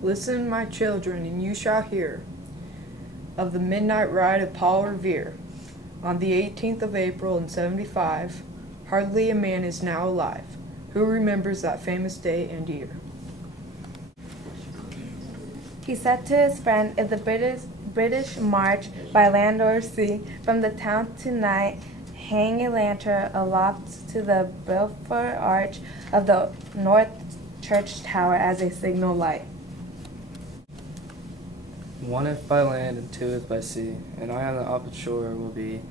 Listen, my children, and you shall hear of the midnight ride of Paul Revere. On the 18th of April in 75, hardly a man is now alive who remembers that famous day and year. He said to his friend, if the British march by land or sea from the town tonight, hang a lantern aloft to the Belfort arch of the North Church Tower as a signal light. One if by land and two if by sea, and I on the opposite shore will be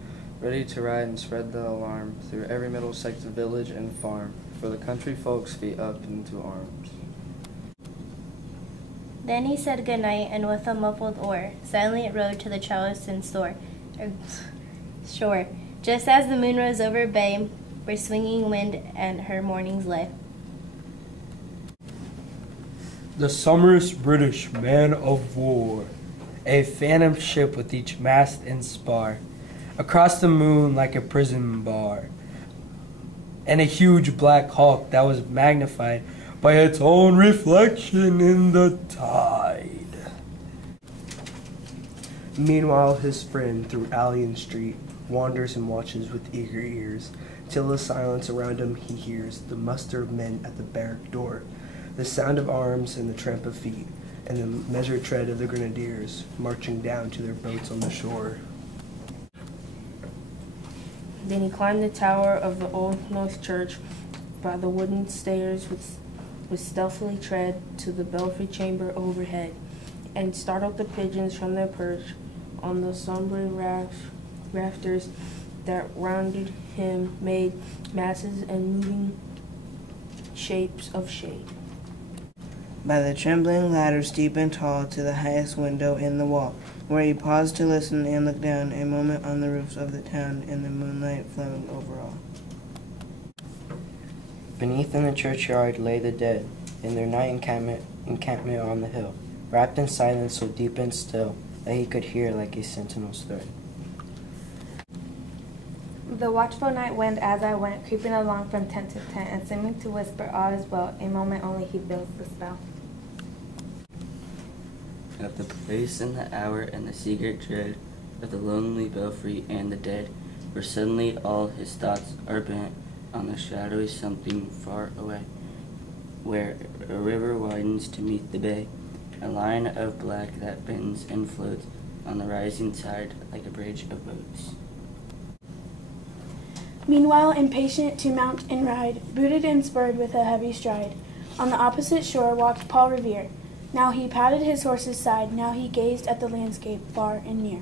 ready to ride and spread the alarm through every Middlesex village and farm, for the country folks be up into arms. Then he said good night, and with a muffled oar, silently rowed to the Charleston shore, just as the moon rose over bay, where swinging wind and her mornings lay. The summer's British man of war, a phantom ship with each mast and spar, across the moon like a prison bar, and a huge black hulk that was magnified by its own reflection in the tide. Meanwhile his friend through alley and street wanders and watches with eager ears, till the silence around him he hears the muster of men at the barrack door, the sound of arms and the tramp of feet, and the measured tread of the grenadiers marching down to their boats on the shore. Then he climbed the tower of the old North Church by the wooden stairs with stealthily tread to the belfry chamber overhead, and startled the pigeons from their perch on the sombre rafters that rounded him made masses and moving shapes of shade. By the trembling ladder steep and tall to the highest window in the wall, where he paused to listen and look down a moment on the roofs of the town and the moonlight flowing over all. Beneath in the churchyard lay the dead, in their night encampment on the hill, wrapped in silence so deep and still that he could hear like a sentinel's threat. The watchful night wind as I went, creeping along from tent to tent, and seeming to whisper all is well, a moment only he builds the spell. Of the place and the hour and the secret dread of the lonely belfry and the dead, for suddenly all his thoughts are bent on the shadowy something far away, where a river widens to meet the bay, a line of black that bends and floats on the rising tide like a bridge of boats. Meanwhile, impatient to mount and ride, booted and spurred with a heavy stride, on the opposite shore walked Paul Revere. Now he patted his horse's side, now he gazed at the landscape far and near.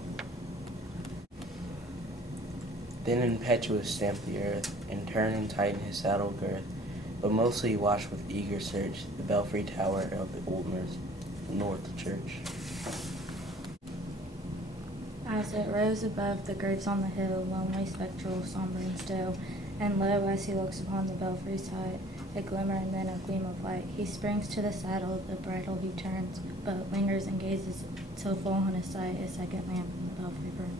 Then impetuous stamped the earth, and turned and tightened his saddle girth, but mostly he watched with eager search the belfry tower of the old North Church. As it rose above the girts on the hill, lonely, spectral, somber, and still, and lo, as he looks upon the belfry's height, a glimmer and then a gleam of light, he springs to the saddle, the bridle he turns, but lingers and gazes till full on his sight a second lamp in the belfry burns.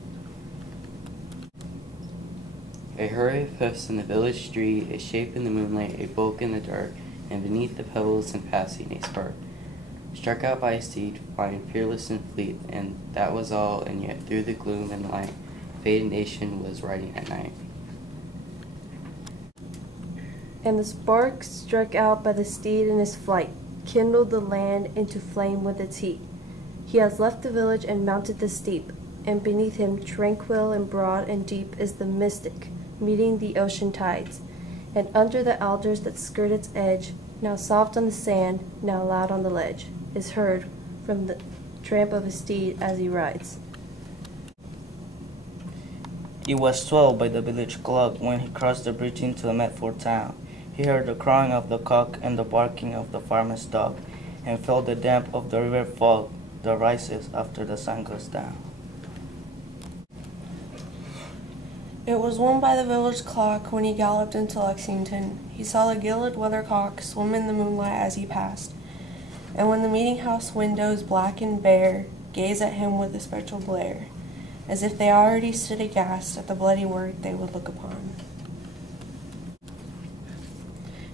A hurry of hoofs in the village street, a shape in the moonlight, a bulk in the dark, and beneath the pebbles in passing a spark. Struck out by a steed, flying fearless and fleet, and that was all, and yet through the gloom and light, fated nation was riding at night. And the spark struck out by the steed in his flight, kindled the land into flame with its heat. He has left the village and mounted the steep, and beneath him, tranquil and broad and deep, is the mystic, meeting the ocean tides. And under the alders that skirt its edge, now soft on the sand, now loud on the ledge, is heard from the tramp of a steed as he rides. It was 12 by the village clock when he crossed the bridge into the Medford town. He heard the crowing of the cock and the barking of the farmer's dog, and felt the damp of the river fog that rises after the sun goes down. It was 1 by the village clock when he galloped into Lexington. He saw the gilded weathercock swim in the moonlight as he passed, and when the meeting-house windows, black and bare, gazed at him with a spectral glare, as if they already stood aghast at the bloody work they would look upon.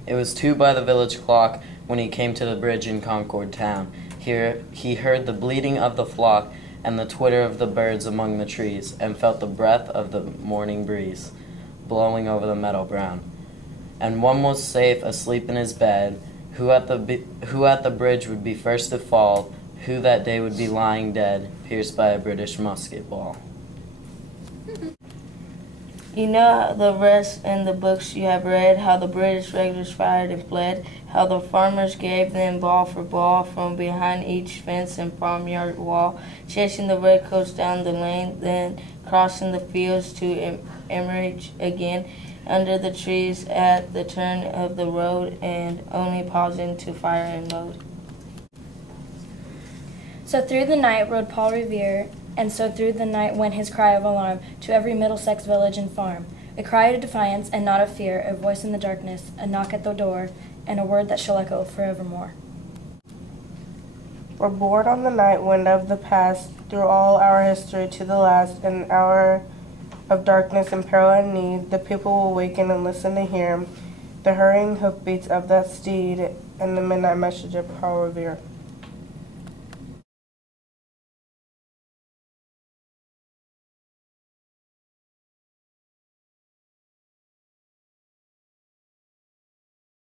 It was 2 by the village clock when he came to the bridge in Concord town. Here he heard the bleating of the flock and the twitter of the birds among the trees, and felt the breath of the morning breeze blowing over the meadow brown. And one was safe asleep in his bed, who at the bridge would be first to fall, who that day would be lying dead, pierced by a British musket ball. You know the rest in the books you have read, how the British regulars fired and fled, how the farmers gave them ball for ball from behind each fence and farmyard wall, chasing the redcoats down the lane, then crossing the fields to emerge again under the trees at the turn of the road, and only pausing to fire and load. So through the night rode Paul Revere, and so through the night went his cry of alarm to every Middlesex village and farm, a cry of defiance and not of fear, a voice in the darkness, a knock at the door, and a word that shall echo forevermore. We're bored on the night wind of the past, through all our history to the last, an hour of darkness and peril and need. The people will waken and listen to hear the hurrying hoofbeats of that steed and the midnight message of Paul Revere.